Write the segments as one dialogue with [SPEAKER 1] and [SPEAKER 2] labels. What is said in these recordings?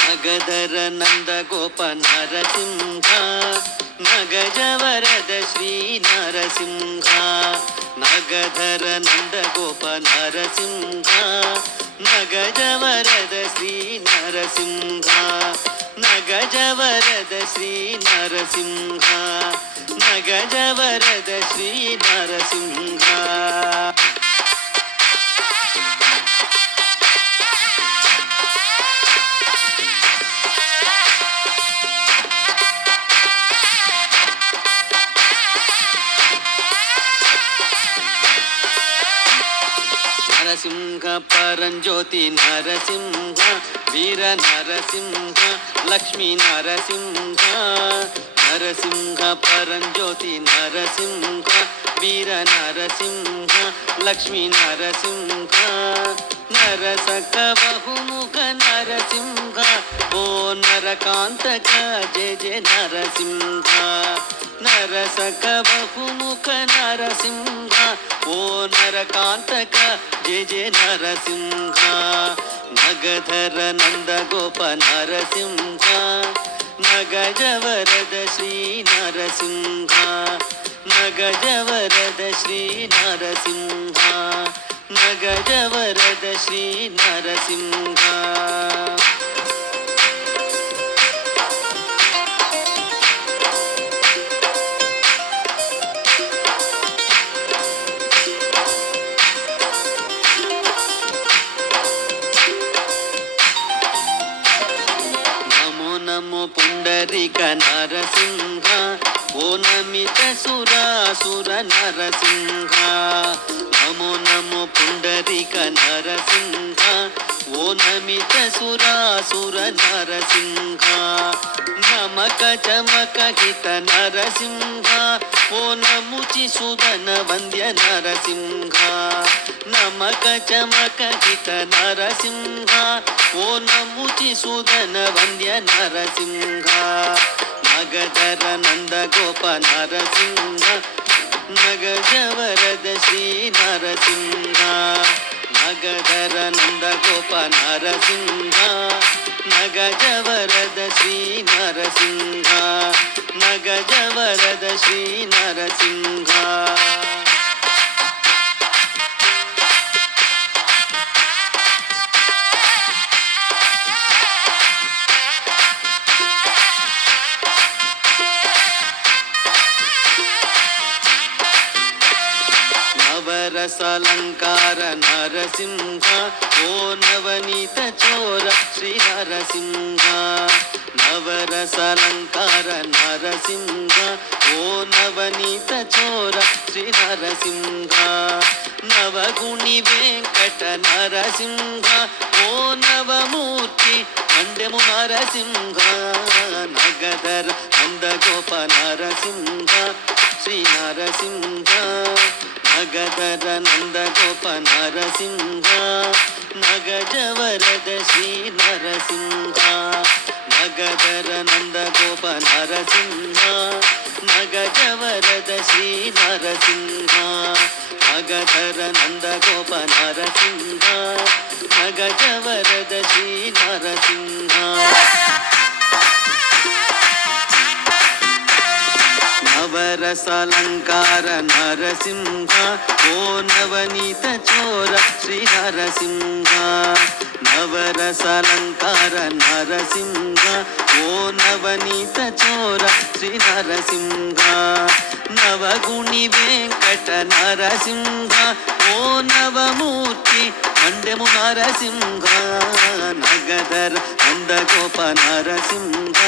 [SPEAKER 1] నగధర నంద గోప నరసింహ నగజవరద శ్రీ నరసింహ నగధర నంద గోప నరసింహ నగజవరద శ్రీ నరసింహ నగజవరద శ్రీ నరసింహ నగజవరద శ్రీ నరసింహ నరసింహ పరంజ్యోతి నరసింహ వీర నరసింహ లక్ష్మీ నరసింహ నరసింహ పరంజ్యోతి నరసింహ వీర నరసింహ లక్ష్మీ నరసింహ నరసక బహుముఖ నరసింహ ఓ నరకాంతక జయ జయ నరసింహ నరసక బహుముఖ నరసింహ నరకాంతక జయ జయ నరసింహ నగధర నంద గోప నరసింహ నగజవరద శ్రీ నరసింహ నగజవరద శ్రీ నరసింహ నగజవరద శ్రీ నరసింహ పుండరిక నరసింహ ఓ నమిత సురాసుర నరసింహ. నమో నమో పుండరిక నరసింహ ఓ నమిత సురాసుర నరసింహ. నమక చమక హిత నరసింహ ఓ నముచి సుదన వంద్య నరసింహ. నమక చమక హిత నరసింహ ఓ నముచి సుదన వంద్య నరసింహ నగధర నంద గోప నరసింహ నగజవరద శ్రీ నరసింహ నగధర నంద గోప నరసింహ నగజవరద శ్రీ నరసింహ నగజవరద శ్రీ నవరసలంకార నరసింహ ఓ నవనీత చోర శ్రీ నరసింహ. నవరసలంకార నరసింహ ఓ నవనీత చోర శ్రీ నరసింహ. నవగుణి వెంకట నరసింహ ఓ నవమూర్తి మండెము నరసింహ. నగదర అందగోప నరసింహ నగజవరద శ్రీ నరసింహ నగధర నందగోప నరసింహ నగజవరద శ్రీ నరసింహ నగధర నందగోప నరసింహ నగజవరద శ్రీ నరసింహ నవరసలంకార నరసింహ ఓ నవనీత చోర శ్రీ నరసింహ. నవరసలంకార నరసింహ ఓ నవనీత చోర శ్రీ నరసింహ. నవగుణి వెంకట నరసింహ ఓ నవమూర్తి మండము నరసింహ. నగదర నందగోప నరసింహ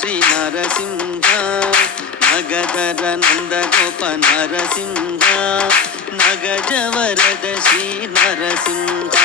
[SPEAKER 1] శ్రీ నరసింహ. నగధర నందగోప నరసింహ నగజవరద శ్రీ నరసింహ